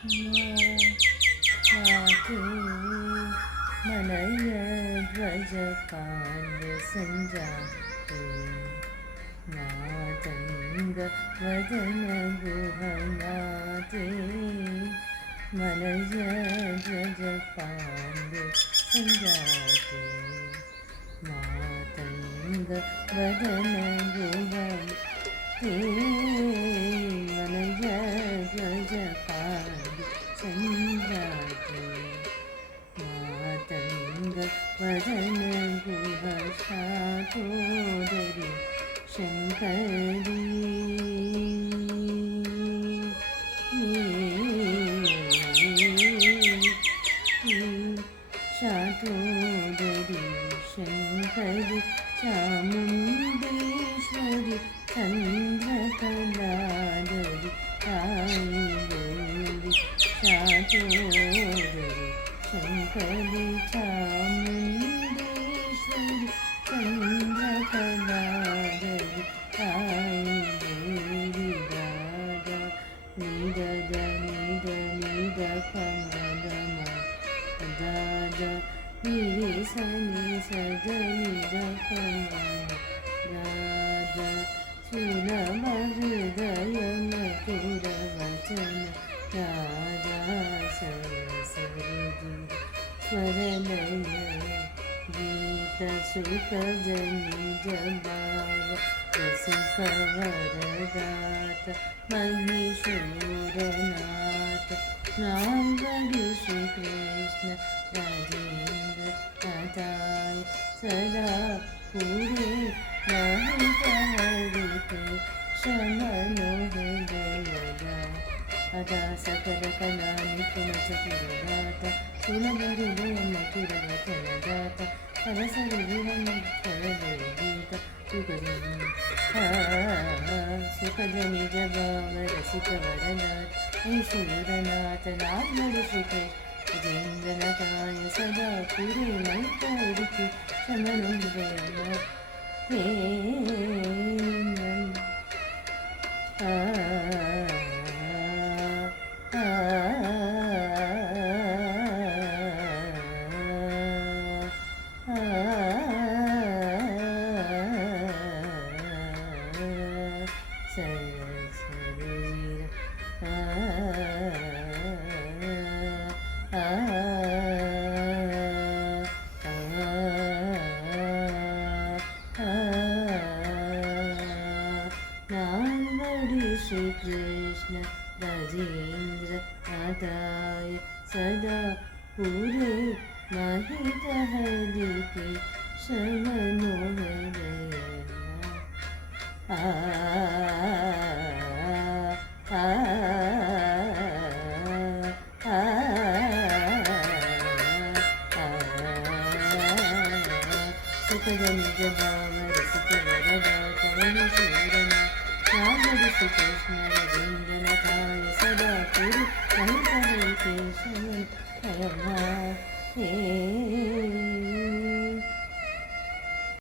माते मनय ध्वज पाण्ड्य सञ्जाते मातङ्ग वदन गुहनाते मनय ध्वज पाण्ड्य सञ्जाते मातङ्ग वदन गुहनाते मनय ध्वज पाण्ड्य सञ्जाते मातङ्ग वदन गुहशातोदरि शङ्करी शातोदरि शङ्करि चामुण्डेश्वरि चन्द्रकलादरि तायि गौरि शातोदरि शङ्करि चामुण्डेश्वरि चन्द्रकलादरि तायि गौरि राधा निदद निद निद पमदम दादा निरि सनि सद निद पमद राधा सुलभ हृदय मधुर वचन राधा सरस्वती स्वरलय गीत सुख जनि जबाव सुख वरदात महिषूरनाथ नागरि श्री कृष्ण राजेन्द्र दाताय सदा पूरे महित हरिते शमनोहृदयदा अदा सकल कला निपुण चतुरदाता सुलभ हृदय मधुर वचन दाता सरसरि विरम गीत सुखजनि जबाव रसिक वरनाथ ऐशूरनाथ नागरि श्री कृष्ण गजेन्द्रनाथाय सदा पूरे महित हरिते शमनोहृदयदा हे नागरि श्री कृष्ण राजेन्द्र दाताय सदा पूरे महित हरिते शमनोहृदयदा सुखजनि जबाव रसिक वरदाता ऐशूरनाथ नागरि श्री कृष्ण राजेन्द्रनाथाय सदा पूरे महित हरिते शमनोहृदयदा हे